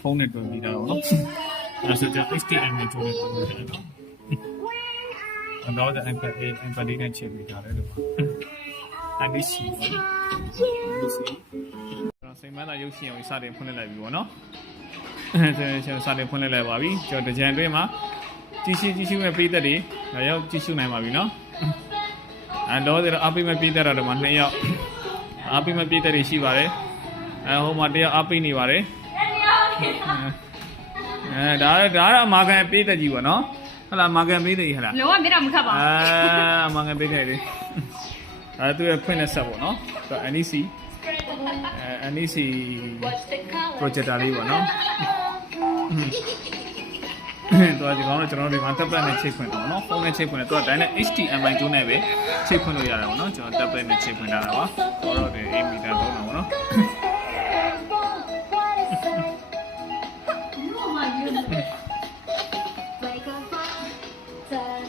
ဖုန်းနဲ့တွေ့ပြီးတာပေါ့နော်။အဲဆိုတော့ HDMI နဲ့တွေ့ပြီးတာနော်။အတော့တဲ့ iPad A iPad နဲ့ချိန်ပြီးတာလေလို့။အဲဒီရှိတယ်။ဒီစီ။စိတ်မလာရုပ်ရှင်အောင်စတင်ဖွင့်လိုက်ပြီပေါ့နော်။အဲဆိုရင်စတင်ဖွင့်လိုက်ပါပြီ။ကျွန်တော်ကြံတွင်းမှာကြည့်ရှုကြည့်ရှုမဲ့ပြည်သက်တွေရောက်ကြည့်ရှုနိုင်ပါပြီနော်။အဲတော့ဒီအပိမဲ့ပြည်သက်တော်တွေမှာနှစ်ယောက် အားပေးမဲ့ပြည်သက်တွေရှိပါတယ်အဲဟိုမှာတယောက်အားပေးနေပါတယ်အဲဒါဒါတော့အမာကန်ပြည်သက်ကြီးပေါ့နော်ဟုတ်လားအမာကန်ပြည်သက်ကြီးဟလားလုံးဝမြေတာမခတ်ပါဘူးအာမင်္ဂလာပေးခဲ့လေအဲသူရဲ့ဖွင့်တဲ့ဆက်ပေါ့နော်သူ NEC အဲ NEC projector လေးပေါ့နော် တော့ဒီကောင်တော့ကျွန်တော်တို့ဒီမှာ tablet နဲ့ချိန်ဖွင့်တော့နော်ဖုန်းနဲ့ချိန်ဖွင့်တယ်သူကဒါနဲ့ HDMI ကျိုးနဲ့ပဲချိန်ဖွင့်လို့ရတယ်ပေါ့နော်ကျွန်တော် tablet နဲ့ချိန်ဖွင့်ထားတာပါတော့တော့ဒီ8မီတာသုံးတာပေါ့နော် Wake up, turn